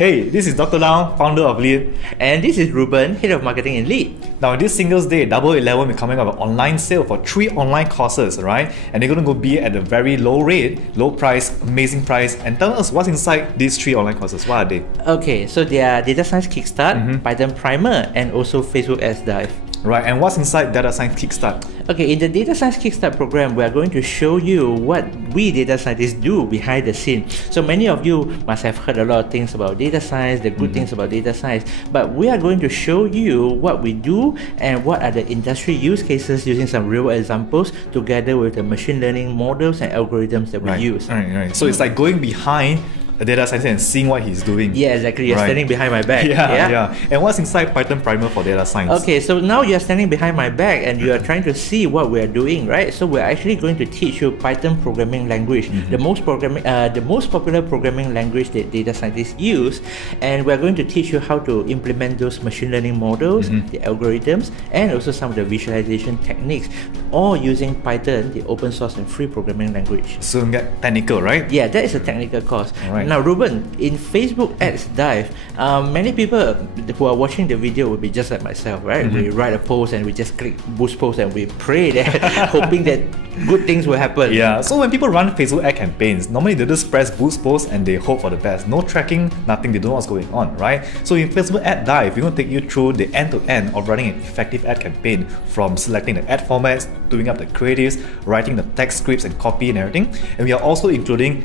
Hey, this is Dr. Lau, founder of Lead. And this is Ruben, Head of Marketing and Lead. Now, this Singles Day, Double 11, we're coming up with an online sale for 3 online courses, right? And they're going to be at a very low rate, low price, amazing price. And tell us what's inside these 3 online courses. What are they? Okay, so they are Data Science Kickstart, Python Primer, and also Facebook Ads Dive. Right, and what's inside Data Science Kickstart? Okay, in the Data Science Kickstart program, we are going to show you what we data scientists do behind the scene. So many of you must have heard a lot of things about data science, the good things about data science, but we are going to show you what we do and what are the industry use cases using some real examples together with the machine learning models and algorithms that we use. Right. So it's like going behind a data scientist and seeing what he's doing. Yeah, exactly. You're standing behind my back. Yeah. And what's inside Python Primer for data science? Okay, so now you're standing behind my back and you are trying to see what we're doing, right? So we're actually going to teach you Python programming language, the most popular programming language that data scientists use, and we're going to teach you how to implement those machine learning models, the algorithms, and also some of the visualization techniques, all using Python, the open source and free programming language. So you get technical, right? Yeah, that is a technical course. Right. Now, Ruben, in Facebook Ads Dive, many people who are watching the video will be just like myself, right? We write a post and we just click boost post and we pray that, hoping that good things will happen. Yeah, so when people run Facebook ad campaigns, normally they just press boost post and they hope for the best. No tracking, nothing, they don't know what's going on, right? So in Facebook Ad Dive, we're going to take you through the end-to-end of running an effective ad campaign, from selecting the ad formats, doing up the creatives, writing the text scripts and copy and everything. And we are also including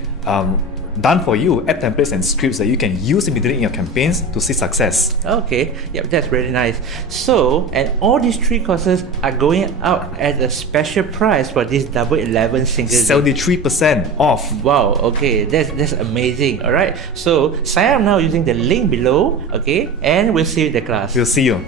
done for you ad templates and scripts that you can use immediately in your campaigns to see success. Okay, yep, that's really nice. So, and all these 3 courses are going out at a special price for this Double 11 Singles Day. 73% off. Wow, okay, that's amazing. Alright, so sign up now using the link below, okay, and we'll see you in the class. We'll see you.